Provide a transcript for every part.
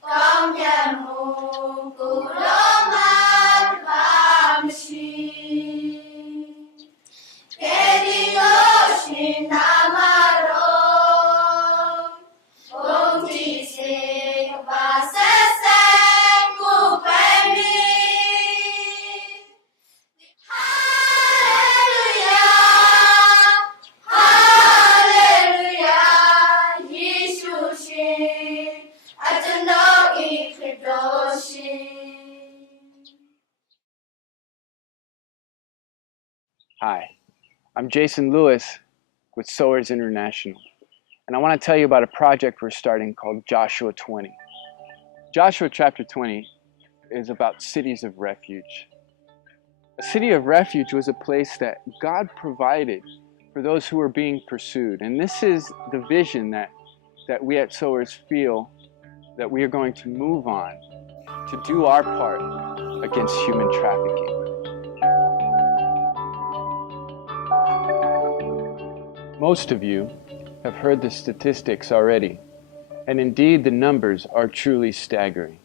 công nhận mù cụ lô mát bám xì kê đi ngô xin amaro bông chỉ xì và sẽ cụ bè mi Hallelujah Hallelujah Giêsu xin Atano ikredoshi. Hi, I'm Jason Lewis with Sowers International, and I want to tell you about a project we're starting called Joshua 20. Joshua chapter 20 is about cities of refuge. A city of refuge was a place that God provided for those who were being pursued, and this is the vision that we at Sowers feel that we are going to move on to do our part against human trafficking. Most of you have heard the statistics already, and indeed the numbers are truly staggering,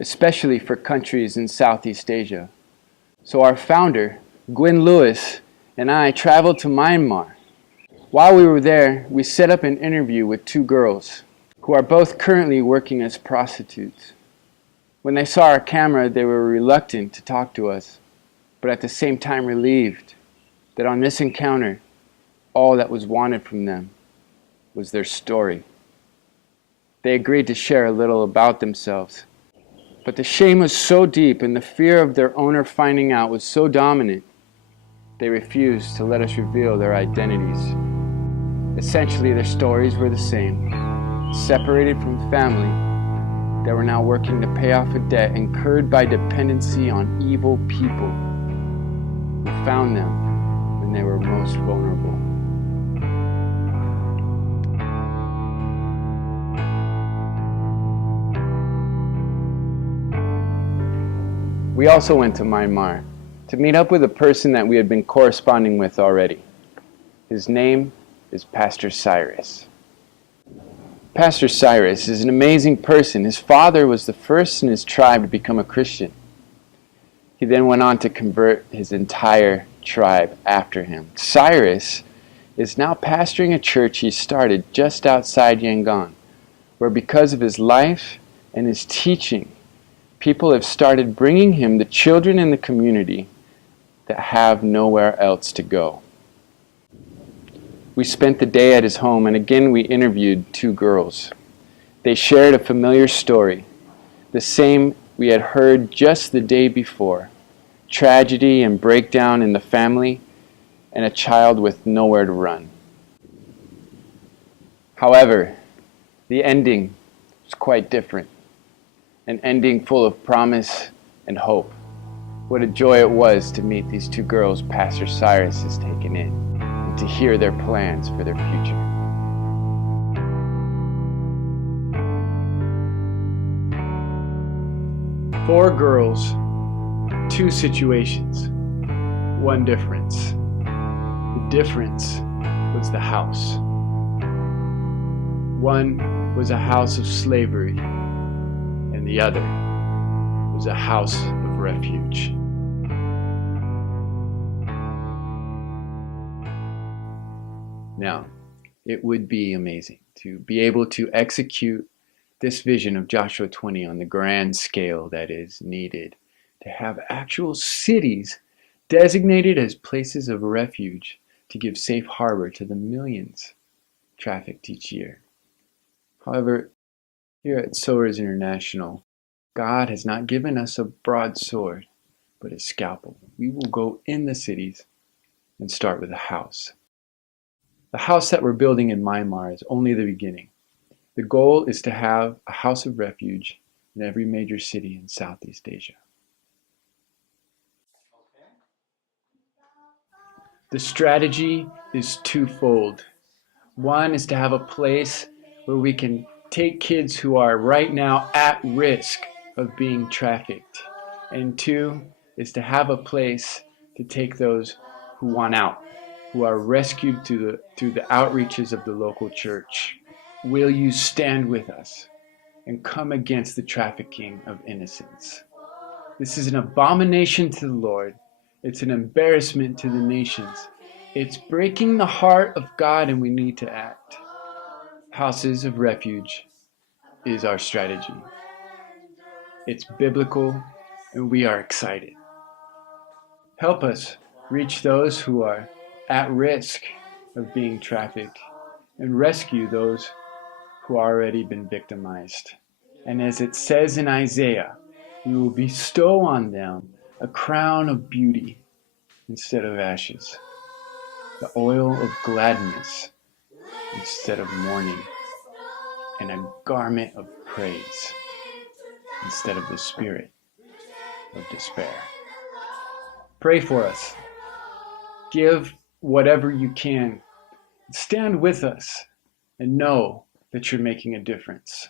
especially for countries in Southeast Asia. So our founder, Gwyn Lewis, and I traveled to Myanmar. While we were there, we set up an interview with two girls who are both currently working as prostitutes. When they saw our camera, they were reluctant to talk to us, but at the same time relieved that on this encounter, all that was wanted from them was their story. They agreed to share a little about themselves, but the shame was so deep and the fear of their owner finding out was so dominant, they refused to let us reveal their identities. Essentially, their stories were the same. Separated from family, they were now working to pay off a debt incurred by dependency on evil people who found them when they were most vulnerable. We also went to Myanmar to meet up with a person that we had been corresponding with already. His name is Pastor Cyrus. Pastor Cyrus is an amazing person. His father was the first in his tribe to become a Christian. He then went on to convert his entire tribe after him. Cyrus is now pastoring a church he started just outside Yangon, where because of his life and his teaching, people have started bringing him the children in the community that have nowhere else to go. We spent the day at his home, and again we interviewed two girls. They shared a familiar story, the same we had heard just the day before. Tragedy and breakdown in the family, and a child with nowhere to run. However, the ending was quite different. An ending full of promise and hope. What a joy it was to meet these two girls Pastor Cyrus has taken in, and to hear their plans for their future. Four girls, two situations, one difference. The difference was the house. One was a house of slavery, and the other was a house of refuge. Now, it would be amazing to be able to execute this vision of Joshua 20 on the grand scale that is needed to have actual cities designated as places of refuge to give safe harbor to the millions trafficked each year. However, here at Sowers International, God has not given us a broadsword, but a scalpel. We will go in the cities and start with a house. The house that we're building in Myanmar is only the beginning. The goal is to have a house of refuge in every major city in Southeast Asia. The strategy is twofold. One is to have a place where we can take kids who are right now at risk of being trafficked. And two is to have a place to take those who want out, who are rescued through the outreaches of the local church. will you stand with us and come against the trafficking of innocence? This is an abomination to the Lord. It's an embarrassment to the nations. It's breaking the heart of God, and we need to act. Houses of Refuge is our strategy. It's biblical, and we are excited. Help us reach those who are at risk of being trafficked and rescue those who have already been victimized. And as it says in Isaiah, we will bestow on them a crown of beauty instead of ashes, the oil of gladness instead of mourning, and a garment of praise instead of the spirit of despair. Pray for us. Give whatever you can. Stand with us and know that you're making a difference.